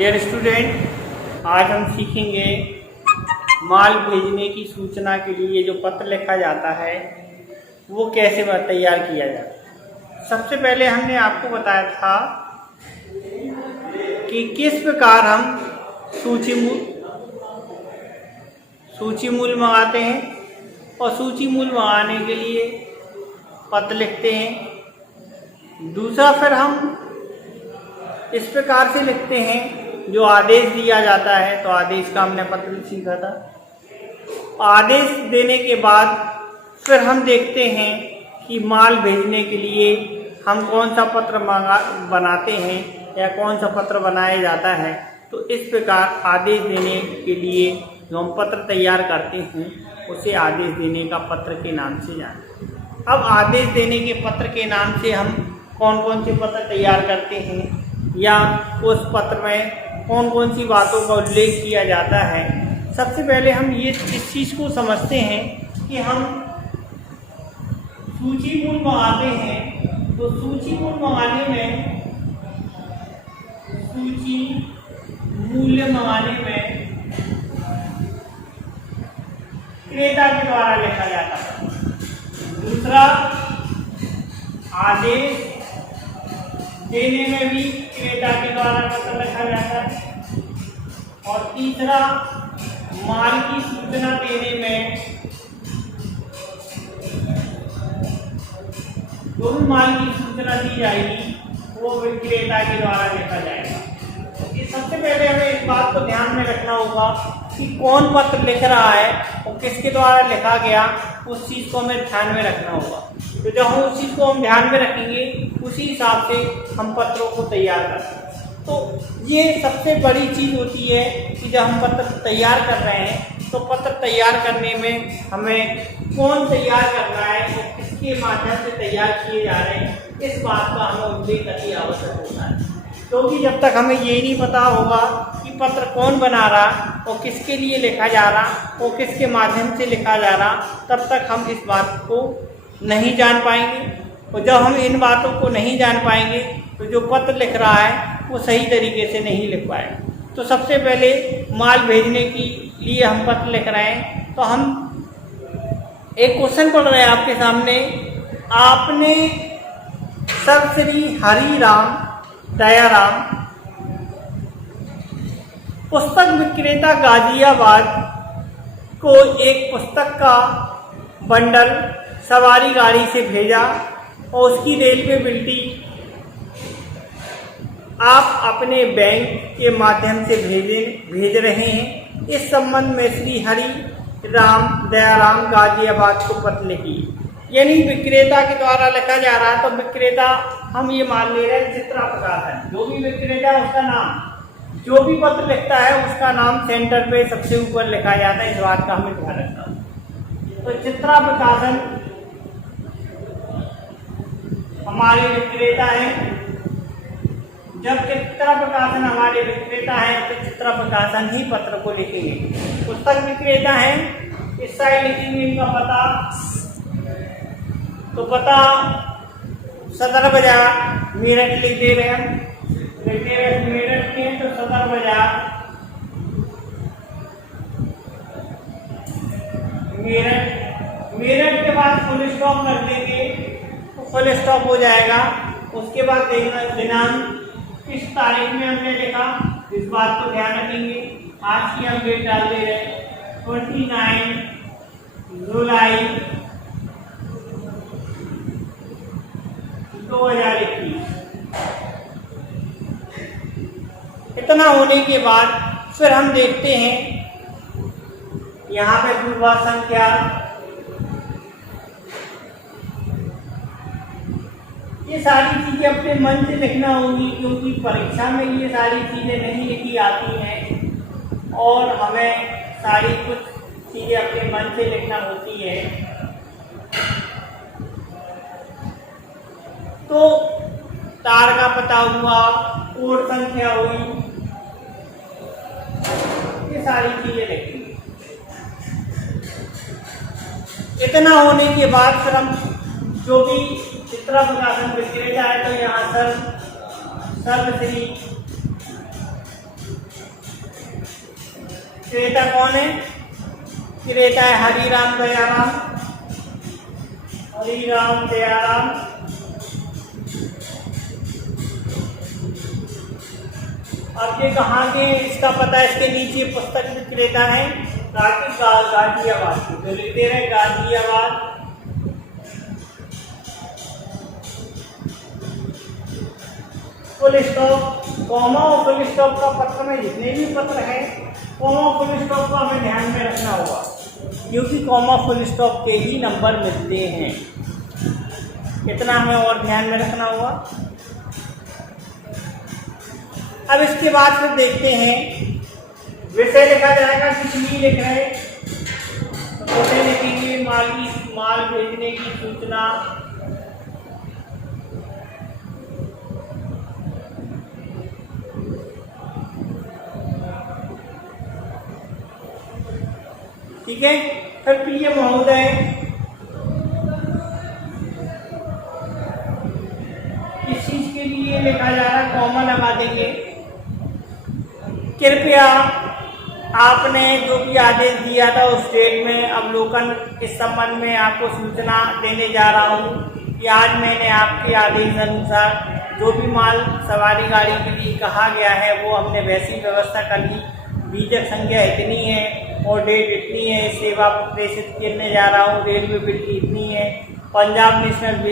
Dear student, आज हम सीखेंगे माल भेजने की सूचना के लिए जो पत्र लिखा जाता है वो कैसे तैयार किया जाता है। सबसे पहले हमने आपको बताया था कि किस प्रकार हम सूची मूल मंगाते हैं और सूची मूल मंगाने के लिए पत्र लिखते हैं। दूसरा फिर हम इस प्रकार से लिखते हैं जो आदेश दिया जाता है, तो आदेश का हमने पत्र सीखा था। आदेश देने के बाद फिर हम देखते हैं कि माल भेजने के लिए हम कौन सा पत्र बनाते हैं या कौन सा पत्र बनाया जाता है। तो इस प्रकार आदेश देने के लिए जो हम पत्र तैयार करते हैं उसे आदेश देने का पत्र के नाम से जानते हैं। अब आदेश देने के पत्र के नाम से हम कौन कौन से पत्र तैयार करते हैं या उस पत्र में कौन कौन सी बातों का उल्लेख किया जाता है। सबसे पहले हम इस चीज़ को समझते हैं कि हम सूची मूल मंगाते हैं, तो सूची मूल मंगाने में सूची मूल्य मंगाने में क्रेता के द्वारा लिखा जाता है। दूसरा, आदेश देने में भी क्रेता के द्वारा पत्र लिखा जाता है। और तीसरा, माल की सूचना देने में जो भी माल की सूचना दी जाएगी वो विक्रेता के द्वारा लिखा जाएगा। ये सबसे पहले हमें इस बात को ध्यान में रखना होगा कि कौन पत्र लिख रहा है और किसके द्वारा लिखा गया, उस चीज़ को हमें ध्यान में रखना होगा। तो जब हम उस चीज़ को हम ध्यान में रखेंगे उसी हिसाब से हम पत्रों को तैयार करते हैं। तो ये सबसे बड़ी चीज़ होती है कि जब हम पत्र तैयार कर रहे हैं तो पत्र तैयार करने में हमें कौन तैयार कर रहा है और किसके माध्यम से तैयार किए जा रहे हैं, इस बात का हमें उल्लेख करनी आवश्यक होता है। क्योंकि जब तक हमें ये नहीं पता होगा कि पत्र कौन बना रहा और किसके लिए लिखा जा रहा और किसके माध्यम से लिखा जा रहा, तब तक हम इस बात को नहीं जान पाएंगे। और जब हम इन बातों को नहीं जान पाएंगे तो जो पत्र लिख रहा है वो सही तरीके से नहीं लिख पाएगा। तो सबसे पहले माल भेजने के लिए हम पत्र लिख रहे हैं, तो हम एक क्वेश्चन पढ़ रहे हैं आपके सामने। आपने सर श्री हरिराम दयाराम पुस्तक विक्रेता गाजियाबाद को एक पुस्तक का बंडल सवारी गाड़ी से भेजा और उसकी रेलवे बिल्टी आप अपने बैंक के माध्यम से भेज रहे हैं। इस संबंध में श्री हरि राम दयाराम गाजियाबाद को पत्र लिखिए। यानी विक्रेता के द्वारा लिखा जा रहा है, तो विक्रेता हम ये मान ले रहे हैं चित्रा प्रकाशन। जो भी विक्रेता है उसका नाम, जो भी पत्र लिखता है उसका नाम सेंटर पे सबसे ऊपर लिखा जाता है। इस बात का हमें ध्यान रखना होगा। तो चित्रा प्रकाशन हमारे विक्रेता है। जब चित्रा प्रकाशन हमारे विक्रेता है तो चित्रा प्रकाशन ही पत्र को लिखेंगे। पुस्तक विक्रेता है, इस साइड लिखेंगे इनका पता। तो पता सदर बाजार मेरठ लिख दे रहे हैं, मेरठ के तो सदर बाजार मेरठ के बाद फुल स्टॉप कर देंगे तो फुल स्टॉप हो जाएगा। उसके बाद देखना दिनांक किस तारीख में हमने लिखा, इस बात को ध्यान रखेंगे। आज की हम डेट डाल दे रहे हैं 29 जुलाई 2021। इतना होने के बाद फिर हम देखते हैं यहाँ पे पूर्वा संख्या, ये सारी चीज़ें अपने मन से लिखना होंगी, क्योंकि परीक्षा में ये सारी चीज़ें नहीं लिखी आती हैं और हमें सारी कुछ चीज़ें अपने मन से लिखना होती है। तो तार का पता हुआ, कोड संख्या हुई, ये सारी चीज़ें लिखेंगे। इतना होने के बाद फिर हम जो भी चित्रा प्रकाशन विक्रेता है तो यहाँ सर्वश्री क्रेता कौन है? क्रेता है हरिराम दयाराम, हरिराम दयाराम। अब ये कहाँ के, इसका पता इसके नीचे पुस्तक विक्रेता है गाजियाबाद की, तो लिख दे रहे गाजियाबाद। फुल स्टॉप, कॉमा और फुल स्टॉप का पत्र में जितने भी पत्र हैं, कॉमा फुल स्टॉप को हमें ध्यान में रखना होगा, क्योंकि कॉमा फुल स्टॉप के ही नंबर मिलते हैं। कितना हमें और ध्यान में रखना होगा। अब इसके बाद फिर देखते हैं विषय लिखा जाएगा, किस लिए लिख रहे हैं, तो विषय लिखेंगे माल भेजने की सूचना, ठीक है। फिर प्रिय महोदय, किस चीज के लिए लिखा जा रहा है, कॉमा लगा देंगे। कृपया आपने जो भी आदेश दिया था उस डेट में अवलोकन, इस संबंध में आपको सूचना देने जा रहा हूँ कि आज मैंने आपके आदेश अनुसार जो भी माल सवारी गाड़ी के लिए कहा गया है वो हमने वैसी व्यवस्था कर ली। बीजक संख्या इतनी है और डेट इतनी है, सेवा प्रेषित करने जा रहा हूँ, रेलवे बिल की इतनी है, पंजाब नेशनल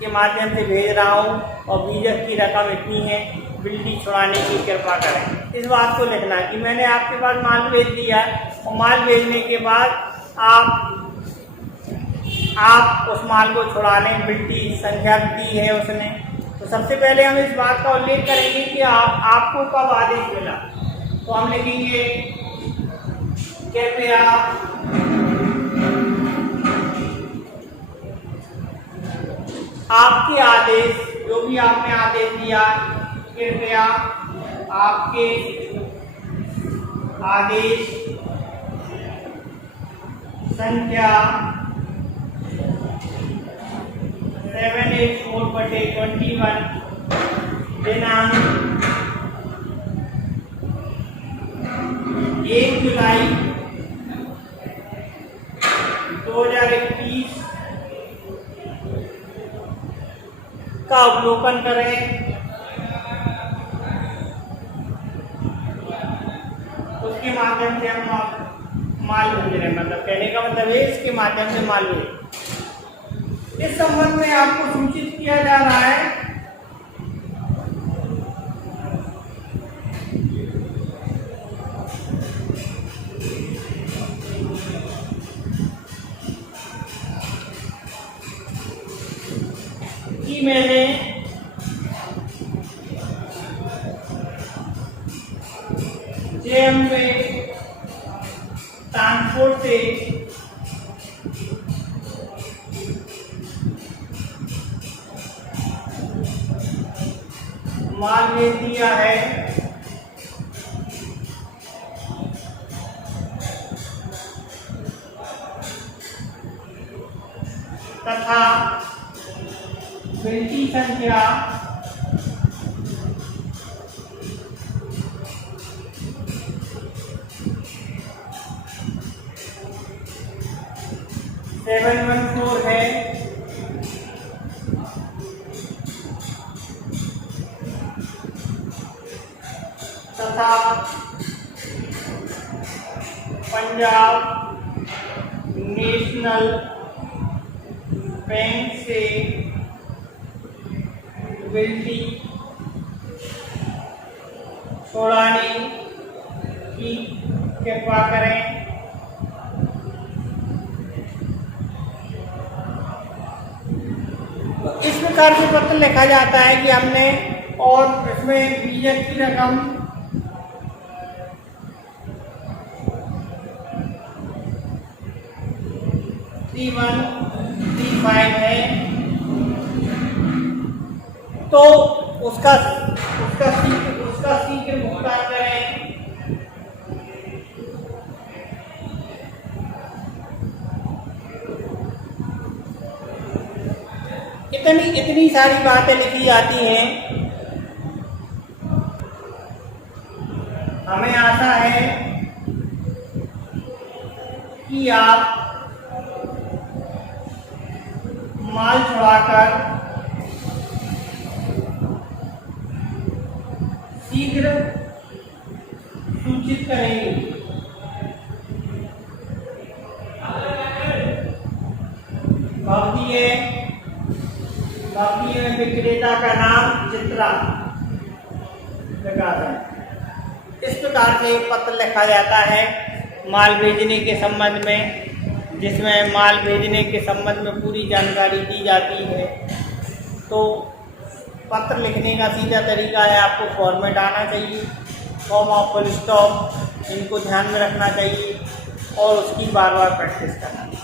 के माध्यम से भेज रहा हूँ और बीजक की रकम इतनी है, बिल्डी छुड़ाने की कृपा करें। इस बात को लिखना कि मैंने आपके पास माल भेज दिया और माल भेजने के बाद आप उस माल को छुड़ा लें, बिल्डी संख्या दी है उसने। तो सबसे पहले हम इस बात का उल्लेख करेंगे कि आपको कब आदेश मिला, तो हम लिखेंगे कृपया आपके आदेश, जो भी आपने आदेश दिया, कृपया आपके आदेश संख्या 784/21 दिनांक 1 जुलाई 2021 का अवलोकन करें। उसके माध्यम से हम माल भेज रहे हैं, मतलब कहने का मतलब है इसके माध्यम से माल भेज। इस संबंध में आपको सूचित किया जा रहा है कि मैंने जेएमवे ट्रांसपोर्ट से माल भेज दिया है तथा बिल्टी संख्या 714 है तथा पंजाब नेशनल बैंक से बिल्टी छुड़ाने की कृपा करें। इस प्रकार से पत्र लिखा जाता है कि हमने, और इसमें बीजक की रकम $3135 है, तो उसका शीघ्र भुगतान करें। इतनी सारी बातें लिखी जाती हैं। हमें आशा है कि आप माल छुड़ाकर शीघ्र सूचित करेंगे। भारतीय विक्रेता का नाम चित्रा लगा है। इस प्रकार से पत्र लिखा जाता है माल भेजने के संबंध में, जिसमें माल भेजने के संबंध में पूरी जानकारी दी जाती है। तो पत्र लिखने का सीधा तरीका है, आपको फॉर्मेट आना चाहिए, कॉमा फुल स्टॉप, इनको ध्यान में रखना चाहिए और उसकी बार बार प्रैक्टिस करना चाहिए।